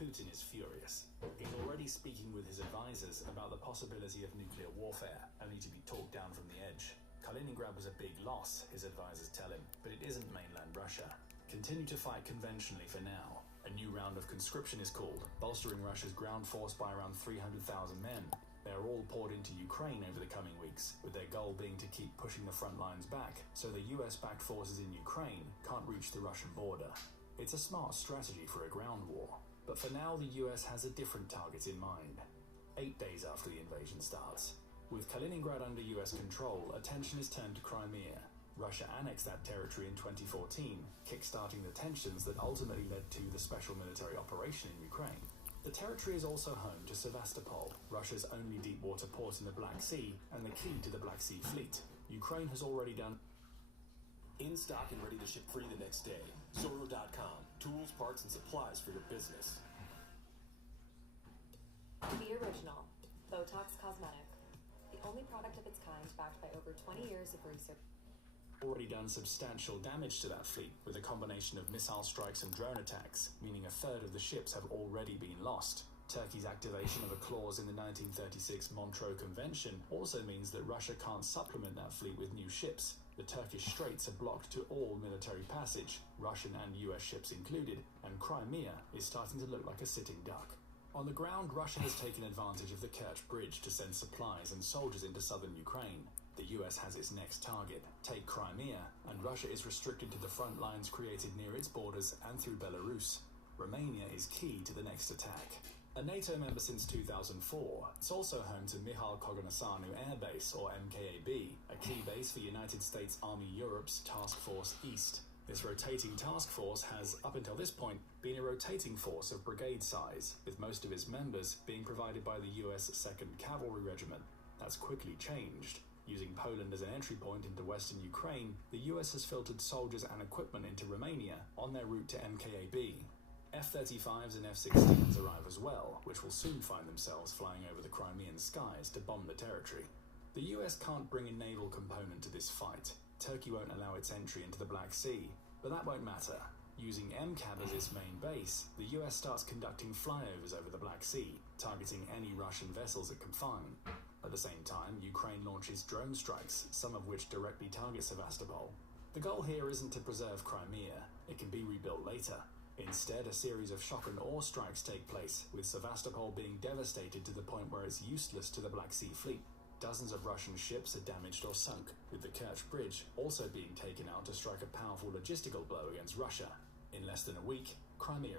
Putin is furious. He's already speaking with his advisors about the possibility of nuclear warfare, only to be talked down from the edge. Kaliningrad was a big loss, his advisors tell him, but it isn't mainland Russia. Continue to fight conventionally for now. A new round of conscription is called, bolstering Russia's ground force by around 300,000 men. They are all poured into Ukraine over the coming weeks, with their goal being to keep pushing the front lines back so the US-backed forces in Ukraine can't reach the Russian border. It's a smart strategy for a ground war, but for now the US has a different target in mind. 8 days after the invasion starts. With Kaliningrad under US control, attention is turned to Crimea. Russia annexed that territory in 2014, kickstarting the tensions that ultimately led to the special military operation in Ukraine. The territory is also home to Sevastopol, Russia's only deep-water port in the Black Sea and the key to the Black Sea Fleet. Ukraine has already done in stock and ready to ship free the next day. Zoro.com. Tools, parts, and supplies for your business. The Original. Botox Cosmetic. The only product of its kind backed by over 20 years of research. Already done substantial damage to that fleet with a combination of missile strikes and drone attacks, meaning a third of the ships have already been lost. Turkey's activation of a clause in the 1936 Montreux Convention also means that Russia can't supplement that fleet with new ships. The Turkish Straits are blocked to all military passage, Russian and US ships included, and Crimea is starting to look like a sitting duck. On the ground, Russia has taken advantage of the Kerch Bridge to send supplies and soldiers into southern Ukraine. The US has its next target, take Crimea, and Russia is restricted to the front lines created near its borders and through Belarus. Romania is key to the next attack. A NATO member since 2004, it's also home to Mihail Koganasanu Air Base, or MKAB, a key base for United States Army Europe's Task Force East. This rotating task force has, up until this point, been a rotating force of brigade size, with most of its members being provided by the US 2nd Cavalry Regiment. That's quickly changed. Using Poland as an entry point into western Ukraine, the US has filtered soldiers and equipment into Romania on their route to MKAB. F-35s and F-16s arrive as well, which will soon find themselves flying over the Crimean skies to bomb the territory. The US can't bring a naval component to this fight. Turkey won't allow its entry into the Black Sea, but that won't matter. Using MCAB as its main base, the US starts conducting flyovers over the Black Sea, targeting any Russian vessels it can find. At the same time, Ukraine launches drone strikes, some of which directly target Sevastopol. The goal here isn't to preserve Crimea, it can be rebuilt later. Instead, a series of shock and awe strikes take place, with Sevastopol being devastated to the point where it's useless to the Black Sea Fleet. Dozens of Russian ships are damaged or sunk, with the Kerch Bridge also being taken out to strike a powerful logistical blow against Russia. In less than a week, Crimea is